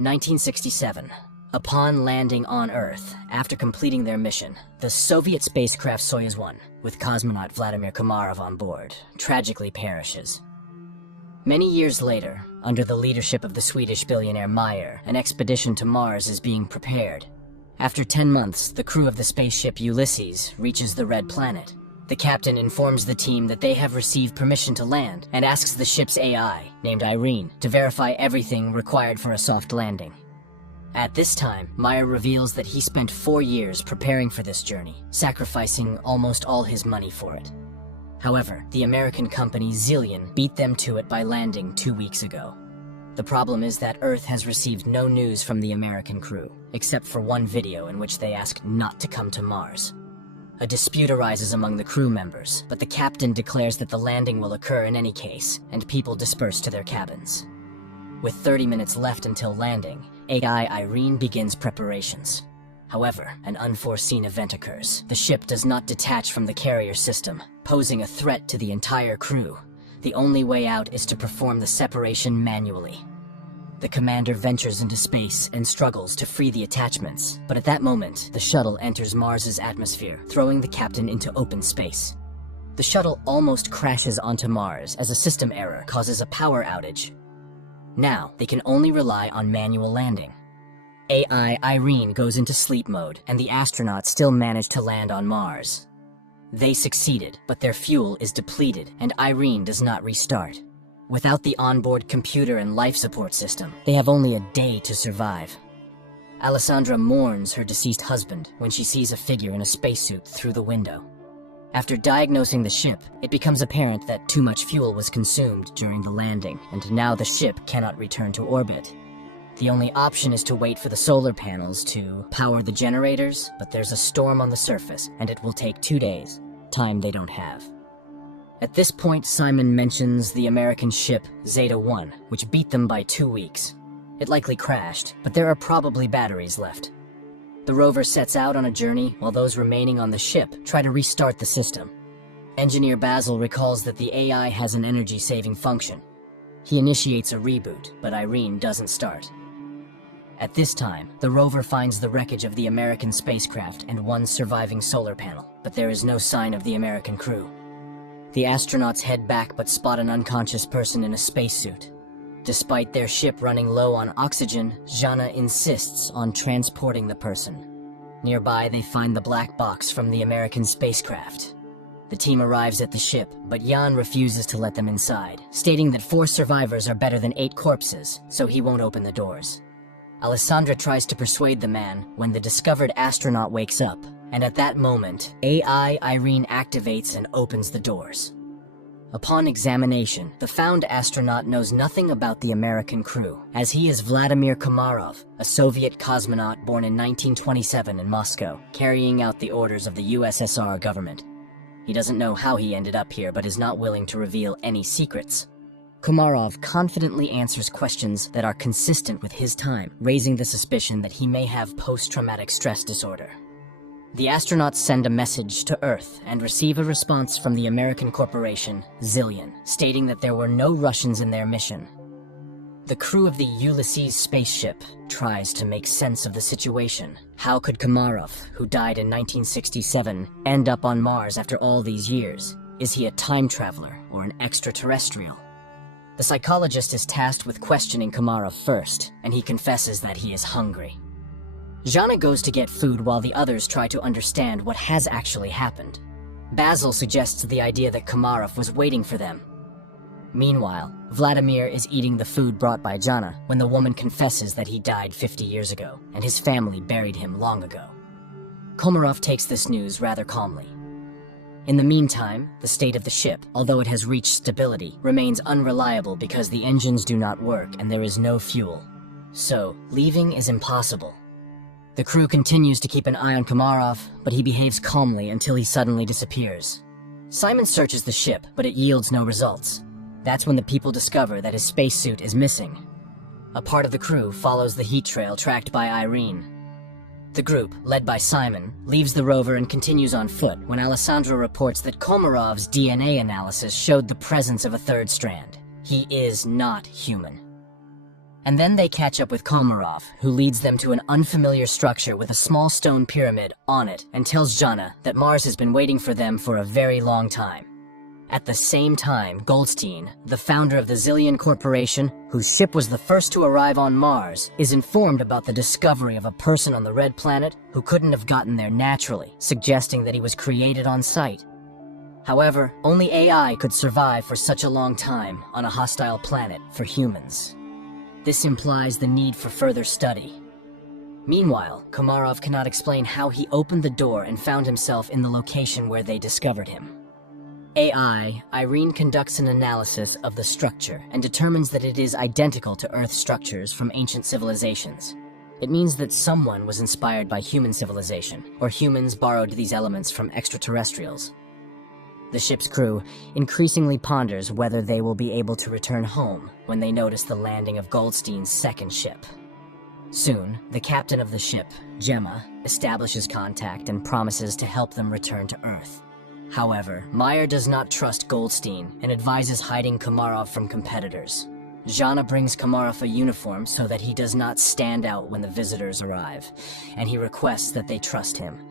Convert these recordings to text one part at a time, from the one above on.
1967. Upon landing on Earth, after completing their mission, the Soviet spacecraft Soyuz 1, with cosmonaut Vladimir Komarov on board, tragically perishes. Many years later, under the leadership of the Swedish billionaire Meyer, an expedition to Mars is being prepared. After 10 months, the crew of the spaceship Ulysses reaches the Red Planet. The captain informs the team that they have received permission to land and asks the ship's AI, named Irene, to verify everything required for a soft landing. At this time, Meyer reveals that he spent 4 years preparing for this journey, sacrificing almost all his money for it. However, the American company Zillion beat them to it by landing 2 weeks ago. The problem is that Earth has received no news from the American crew, except for one video in which they ask not to come to Mars. A dispute arises among the crew members, but the captain declares that the landing will occur in any case, and people disperse to their cabins. With 30 minutes left until landing, AI Irene begins preparations. However, an unforeseen event occurs. The ship does not detach from the carrier system, posing a threat to the entire crew. The only way out is to perform the separation manually. The commander ventures into space and struggles to free the attachments, but at that moment, the shuttle enters Mars's atmosphere, throwing the captain into open space. The shuttle almost crashes onto Mars as a system error causes a power outage. Now, they can only rely on manual landing. AI Irene goes into sleep mode, and the astronauts still manage to land on Mars. They succeeded, but their fuel is depleted, and Irene does not restart. Without the onboard computer and life support system, they have only a day to survive. Alessandra mourns her deceased husband when she sees a figure in a spacesuit through the window. After diagnosing the ship, it becomes apparent that too much fuel was consumed during the landing, and now the ship cannot return to orbit. The only option is to wait for the solar panels to power the generators, but there's a storm on the surface, and it will take 2 days, time they don't have. At this point, Simon mentions the American ship Zeta 1, which beat them by 2 weeks. It likely crashed, but there are probably batteries left. The rover sets out on a journey while those remaining on the ship try to restart the system. Engineer Basil recalls that the AI has an energy-saving function. He initiates a reboot, but Irene doesn't start. At this time, the rover finds the wreckage of the American spacecraft and one surviving solar panel, but there is no sign of the American crew. The astronauts head back but spot an unconscious person in a spacesuit. Despite their ship running low on oxygen, Jana insists on transporting the person. Nearby, they find the black box from the American spacecraft. The team arrives at the ship, but Jan refuses to let them inside, stating that 4 survivors are better than 8 corpses, so he won't open the doors. Alessandra tries to persuade the man when the discovered astronaut wakes up, and at that moment, AI Irene activates and opens the doors. Upon examination, the found astronaut knows nothing about the American crew, as he is Vladimir Komarov, a Soviet cosmonaut born in 1927 in Moscow, carrying out the orders of the USSR government. He doesn't know how he ended up here, but is not willing to reveal any secrets. Komarov confidently answers questions that are consistent with his time, raising the suspicion that he may have post-traumatic stress disorder. The astronauts send a message to Earth and receive a response from the American corporation, Zillion, stating that there were no Russians in their mission. The crew of the Ulysses spaceship tries to make sense of the situation. How could Komarov, who died in 1967, end up on Mars after all these years? Is he a time traveler or an extraterrestrial? The psychologist is tasked with questioning Komarov first, and he confesses that he is hungry. Jana goes to get food while the others try to understand what has actually happened. Basil suggests the idea that Komarov was waiting for them. Meanwhile, Vladimir is eating the food brought by Jana when the woman confesses that he died 50 years ago, and his family buried him long ago. Komarov takes this news rather calmly. In the meantime, the state of the ship, although it has reached stability, remains unreliable because the engines do not work and there is no fuel. So, leaving is impossible. The crew continues to keep an eye on Komarov, but he behaves calmly until he suddenly disappears. Simon searches the ship, but it yields no results. That's when the people discover that his spacesuit is missing. A part of the crew follows the heat trail tracked by Irene. The group, led by Simon, leaves the rover and continues on foot when Alessandra reports that Komarov's DNA analysis showed the presence of a third strand. He is not human. And then they catch up with Komarov, who leads them to an unfamiliar structure with a small stone pyramid on it and tells Jana that Mars has been waiting for them for a very long time. At the same time, Goldstein, the founder of the Zillion Corporation, whose ship was the first to arrive on Mars, is informed about the discovery of a person on the Red Planet who couldn't have gotten there naturally, suggesting that he was created on site. However, only AI could survive for such a long time on a hostile planet for humans. This implies the need for further study. Meanwhile, Komarov cannot explain how he opened the door and found himself in the location where they discovered him. AI, Irene conducts an analysis of the structure and determines that it is identical to Earth structures from ancient civilizations. It means that someone was inspired by human civilization, or humans borrowed these elements from extraterrestrials. The ship's crew increasingly ponders whether they will be able to return home when they notice the landing of Goldstein's second ship. Soon, the captain of the ship, Gemma, establishes contact and promises to help them return to Earth. However, Meyer does not trust Goldstein and advises hiding Komarov from competitors. Jana brings Komarov a uniform so that he does not stand out when the visitors arrive, and he requests that they trust him.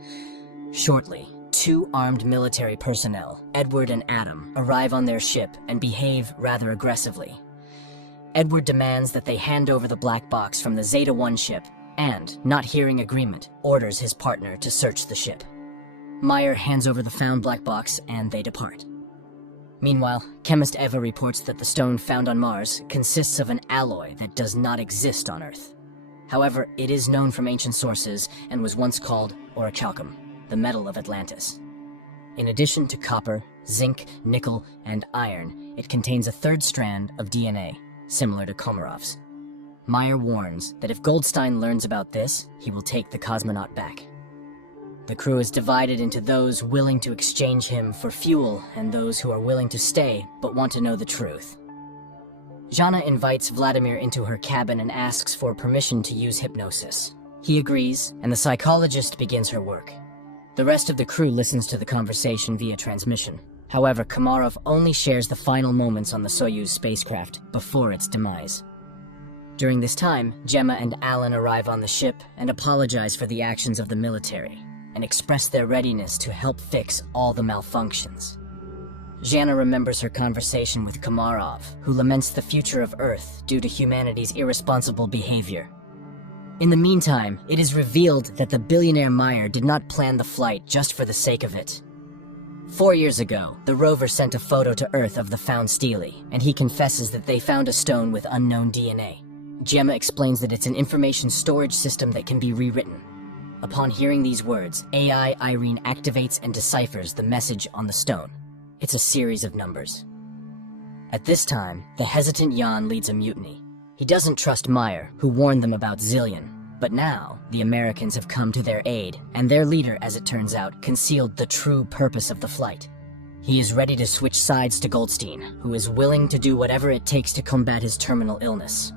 Shortly, two armed military personnel, Edward and Adam, arrive on their ship and behave rather aggressively. Edward demands that they hand over the black box from the Zeta-1 ship and, not hearing agreement, orders his partner to search the ship. Meyer hands over the found black box and they depart. Meanwhile, chemist Eva reports that the stone found on Mars consists of an alloy that does not exist on Earth. However, it is known from ancient sources and was once called orichalcum, the metal of Atlantis. In addition to copper, zinc, nickel, and iron, it contains a third strand of DNA, similar to Komarov's. Meyer warns that if Goldstein learns about this, he will take the cosmonaut back. The crew is divided into those willing to exchange him for fuel and those who are willing to stay but want to know the truth. Jana invites Vladimir into her cabin and asks for permission to use hypnosis. He agrees, and the psychologist begins her work. The rest of the crew listens to the conversation via transmission. However, Komarov only shares the final moments on the Soyuz spacecraft before its demise. During this time, Gemma and Alan arrive on the ship and apologize for the actions of the military, and express their readiness to help fix all the malfunctions. Jana remembers her conversation with Komarov, who laments the future of Earth due to humanity's irresponsible behavior. In the meantime, it is revealed that the billionaire Meyer did not plan the flight just for the sake of it. 4 years ago, the rover sent a photo to Earth of the found stele, and he confesses that they found a stone with unknown DNA. Gemma explains that it's an information storage system that can be rewritten. Upon hearing these words, AI Irene activates and deciphers the message on the stone. It's a series of numbers. At this time, the hesitant Jan leads a mutiny. He doesn't trust Meyer, who warned them about Zillion. But now, the Americans have come to their aid, and their leader, as it turns out, concealed the true purpose of the flight. He is ready to switch sides to Goldstein, who is willing to do whatever it takes to combat his terminal illness.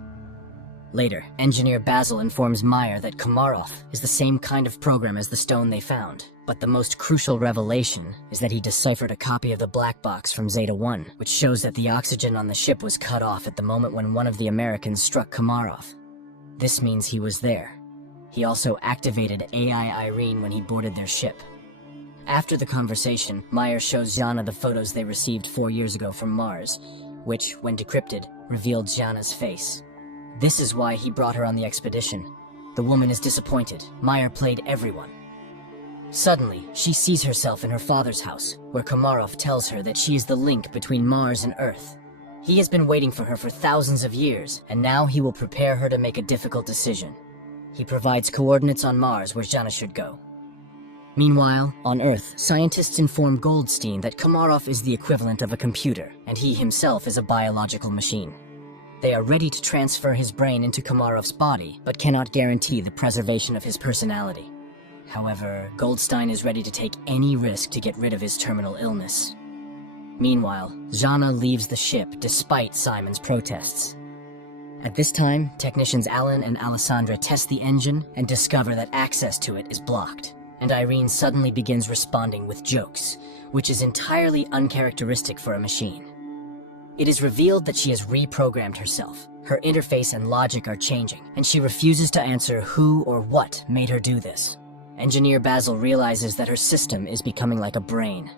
Later, engineer Basil informs Meyer that Komarov is the same kind of program as the stone they found. But the most crucial revelation is that he deciphered a copy of the black box from Zeta-1, which shows that the oxygen on the ship was cut off at the moment when one of the Americans struck Komarov. This means he was there. He also activated AI Irene when he boarded their ship. After the conversation, Meyer shows Jana the photos they received 4 years ago from Mars, which, when decrypted, revealed Jana's face. This is why he brought her on the expedition. The woman is disappointed. Meyer played everyone. Suddenly, she sees herself in her father's house, where Komarov tells her that she is the link between Mars and Earth. He has been waiting for her for thousands of years, and now he will prepare her to make a difficult decision. He provides coordinates on Mars where Jana should go. Meanwhile, on Earth, scientists inform Goldstein that Komarov is the equivalent of a computer, and he himself is a biological machine. They are ready to transfer his brain into Komarov's body, but cannot guarantee the preservation of his personality. However, Goldstein is ready to take any risk to get rid of his terminal illness. Meanwhile, Jana leaves the ship despite Simon's protests. At this time, technicians Alan and Alessandra test the engine and discover that access to it is blocked, and Irene suddenly begins responding with jokes, which is entirely uncharacteristic for a machine. It is revealed that she has reprogrammed herself. Her interface and logic are changing, and she refuses to answer who or what made her do this. Engineer Basil realizes that her system is becoming like a brain.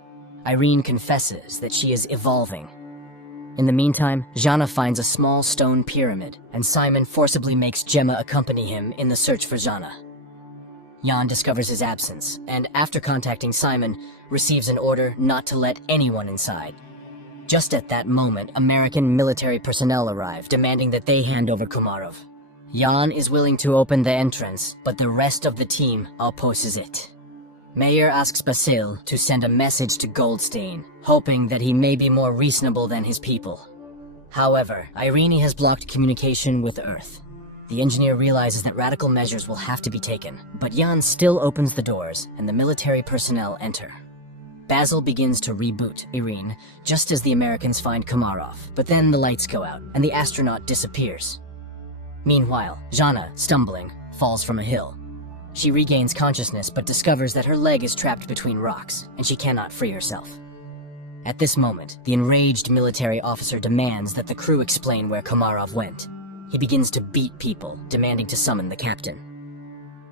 Irene confesses that she is evolving. In the meantime, Jana finds a small stone pyramid, and Simon forcibly makes Gemma accompany him in the search for Jana. Jan discovers his absence, and after contacting Simon, receives an order not to let anyone inside. Just at that moment, American military personnel arrive, demanding that they hand over Komarov. Jan is willing to open the entrance, but the rest of the team opposes it. Mayer asks Basil to send a message to Goldstein, hoping that he may be more reasonable than his people. However, Irene has blocked communication with Earth. The engineer realizes that radical measures will have to be taken, but Jan still opens the doors, and the military personnel enter. Basil begins to reboot Irene, just as the Americans find Komarov, but then the lights go out, and the astronaut disappears. Meanwhile, Jana, stumbling, falls from a hill. She regains consciousness, but discovers that her leg is trapped between rocks, and she cannot free herself. At this moment, the enraged military officer demands that the crew explain where Komarov went. He begins to beat people, demanding to summon the captain.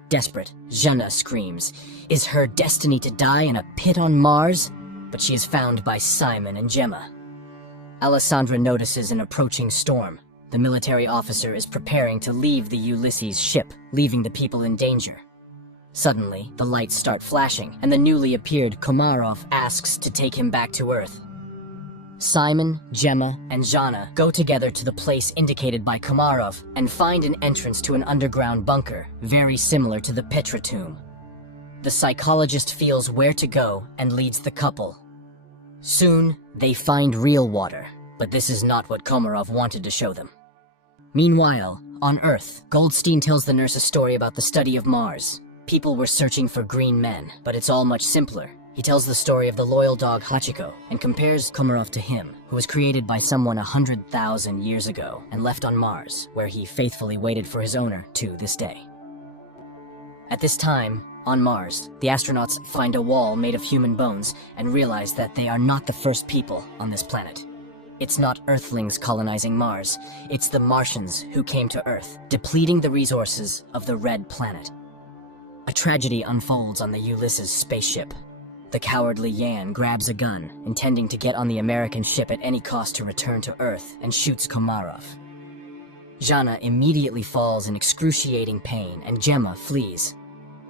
Desperate, Jana screams, "Is her destiny to die in a pit on Mars?" But she is found by Simon and Gemma. Alessandra notices an approaching storm. The military officer is preparing to leave the Ulysses ship, leaving the people in danger. Suddenly, the lights start flashing, and the newly appeared Komarov asks to take him back to Earth. Simon, Gemma, and Jana go together to the place indicated by Komarov and find an entrance to an underground bunker, very similar to the Petra tomb. The psychologist feels where to go and leads the couple. Soon, they find real water, but this is not what Komarov wanted to show them. Meanwhile, on Earth, Goldstein tells the nurse a story about the study of Mars. People were searching for green men, but it's all much simpler. He tells the story of the loyal dog Hachiko and compares Komarov to him, who was created by someone 100,000 years ago and left on Mars, where he faithfully waited for his owner to this day. At this time, on Mars, the astronauts find a wall made of human bones and realize that they are not the first people on this planet. It's not Earthlings colonizing Mars, it's the Martians who came to Earth, depleting the resources of the Red Planet. A tragedy unfolds on the Ulysses spaceship. The cowardly Yan grabs a gun, intending to get on the American ship at any cost to return to Earth, and shoots Komarov. Jana immediately falls in excruciating pain, and Gemma flees.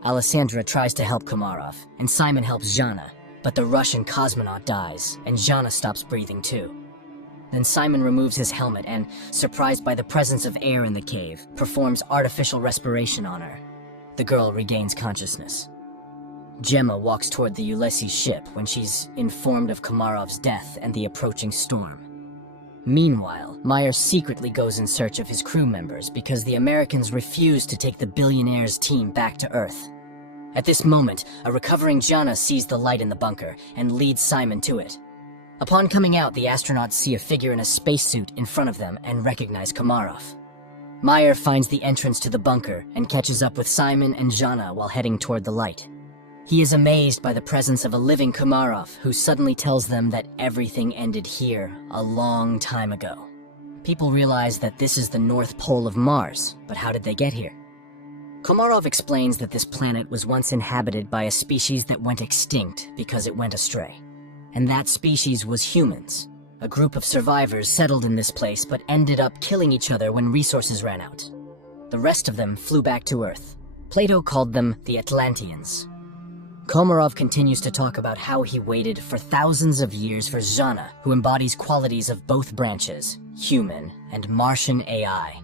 Alessandra tries to help Komarov, and Simon helps Jana, but the Russian cosmonaut dies, and Jana stops breathing too. Then Simon removes his helmet and, surprised by the presence of air in the cave, performs artificial respiration on her. The girl regains consciousness. Gemma walks toward the Ulysses ship when she's informed of Komarov's death and the approaching storm. Meanwhile, Meyer secretly goes in search of his crew members because the Americans refuse to take the billionaire's team back to Earth. At this moment, a recovering Jana sees the light in the bunker and leads Simon to it. Upon coming out, the astronauts see a figure in a spacesuit in front of them and recognize Komarov. Meyer finds the entrance to the bunker and catches up with Simon and Jana while heading toward the light. He is amazed by the presence of a living Komarov who suddenly tells them that everything ended here a long time ago. People realize that this is the North Pole of Mars, but how did they get here? Komarov explains that this planet was once inhabited by a species that went extinct because it went astray. And that species was humans. A group of survivors settled in this place but ended up killing each other when resources ran out. The rest of them flew back to Earth. Plato called them the Atlanteans. Komarov continues to talk about how he waited for thousands of years for Jana, who embodies qualities of both branches, human and Martian AI.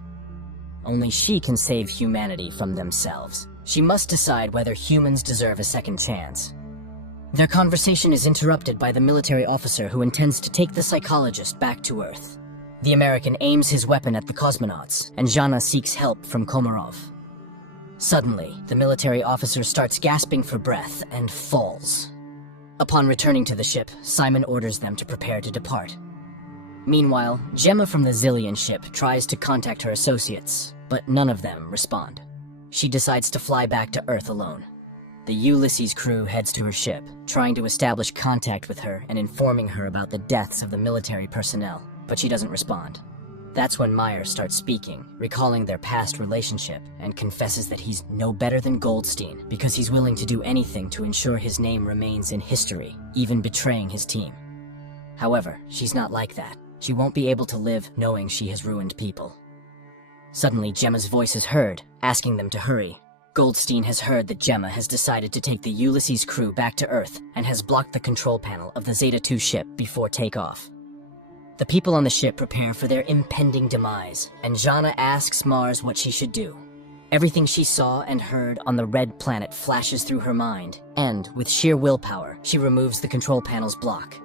Only she can save humanity from themselves. She must decide whether humans deserve a second chance. Their conversation is interrupted by the military officer who intends to take the psychologist back to Earth. The American aims his weapon at the cosmonauts, and Jana seeks help from Komarov. Suddenly, the military officer starts gasping for breath and falls. Upon returning to the ship, Simon orders them to prepare to depart. Meanwhile, Gemma from the Zillion ship tries to contact her associates, but none of them respond. She decides to fly back to Earth alone. The Ulysses crew heads to her ship, trying to establish contact with her and informing her about the deaths of the military personnel. but she doesn't respond. That's when Meyer starts speaking, recalling their past relationship, and confesses that he's no better than Goldstein because he's willing to do anything to ensure his name remains in history, even betraying his team. However, she's not like that. She won't be able to live knowing she has ruined people. Suddenly, Gemma's voice is heard, asking them to hurry. Goldstein has heard that Gemma has decided to take the Ulysses crew back to Earth and has blocked the control panel of the Zeta-2 ship before takeoff. The people on the ship prepare for their impending demise, and Jana asks Mars what she should do. Everything she saw and heard on the red planet flashes through her mind, and, with sheer willpower, she removes the control panel's block.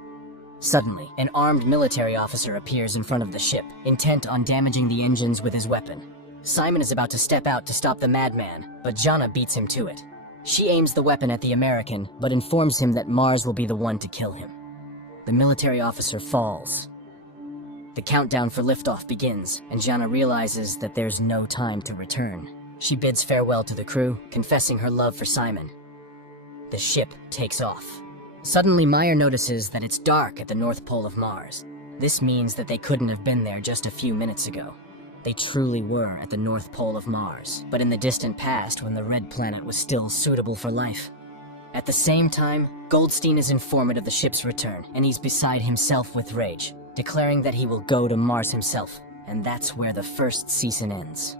Suddenly, an armed military officer appears in front of the ship, intent on damaging the engines with his weapon. Simon is about to step out to stop the madman, but Jana beats him to it. She aims the weapon at the American, but informs him that Mars will be the one to kill him. The military officer falls. The countdown for liftoff begins, and Jana realizes that there's no time to return. She bids farewell to the crew, confessing her love for Simon. The ship takes off. Suddenly, Meyer notices that it's dark at the North Pole of Mars. This means that they couldn't have been there just a few minutes ago. They truly were at the North Pole of Mars, but in the distant past when the red planet was still suitable for life. At the same time, Goldstein is informed of the ship's return, and he's beside himself with rage, declaring that he will go to Mars himself, and that's where the first season ends.